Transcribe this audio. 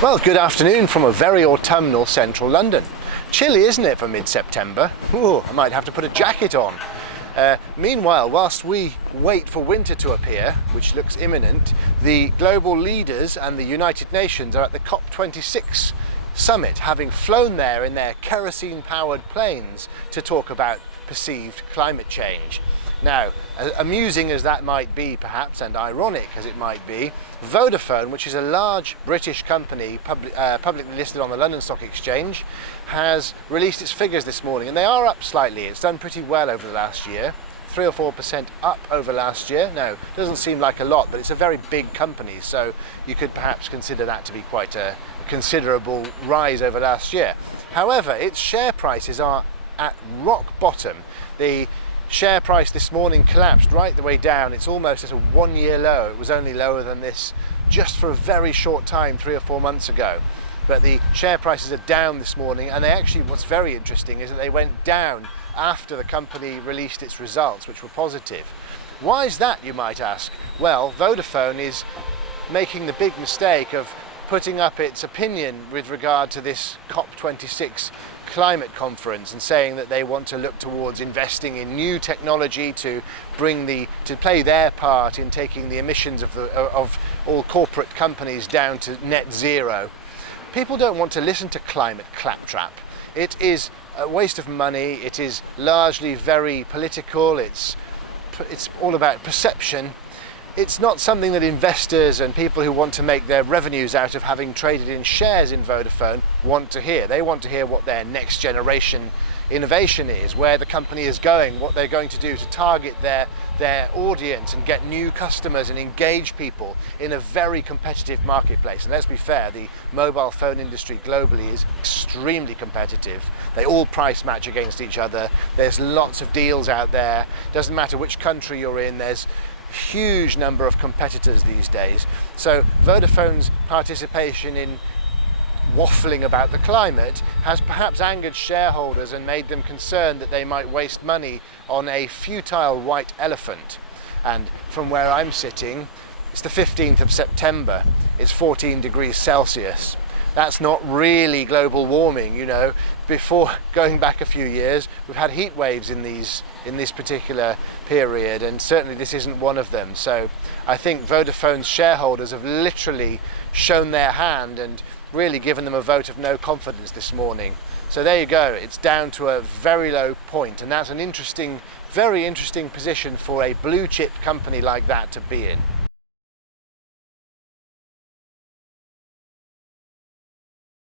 Well, good afternoon from a very autumnal central London. Chilly, isn't it, for mid-September? Ooh, I might have to put a jacket on. Meanwhile, whilst we wait for winter to appear, which looks imminent, the global leaders and the United Nations are at the COP26 summit, having flown there in their kerosene-powered planes to talk about perceived climate change. Now, amusing as that might be perhaps, and ironic as it might be, Vodafone, which is a large British company publicly listed on the London Stock Exchange, has released its figures this morning, and they are up slightly. It's done pretty well over the last year, 3 or 4% up over last year. Now, it doesn't seem like a lot, but it's a very big company, so you could perhaps consider that to be quite a considerable rise over last year. However, its share prices are at rock bottom. The share price this morning collapsed right the way down. It's almost at a one-year low. It was only lower than this just for a very short time, 3 or 4 months ago. But the share prices are down this morning, and they actually, what's very interesting is that they went down after the company released its results, which were positive. Why is that, you might ask? Well, Vodafone is making the big mistake of putting up its opinion with regard to this COP26 climate conference and saying that they want to look towards investing in new technology to play their part in taking the emissions of all corporate companies down to net zero. People don't want to listen to climate claptrap. It is a waste of money. It is largely very political. It's all about perception. It's not something that investors and people who want to make their revenues out of having traded in shares in Vodafone want to hear. They want to hear what their next generation innovation is, where the company is going, what they're going to do to target their audience and get new customers and engage people in a very competitive marketplace. And let's be fair, the mobile phone industry globally is extremely competitive. They all price match against each other. There's lots of deals out there. Doesn't matter which country you're in, there's huge number of competitors these days. So Vodafone's participation in waffling about the climate has perhaps angered shareholders and made them concerned that they might waste money on a futile white elephant. And from where I'm sitting, it's the 15th of September. It's 14 degrees Celsius. That's not really global warming, you know. Before, going back a few years, we've had heat waves in this particular period, and certainly this isn't one of them. So I think Vodafone's shareholders have literally shown their hand and really given them a vote of no confidence this morning. So there you go, it's down to a very low point, and that's an interesting, very interesting position for a blue chip company like that to be in.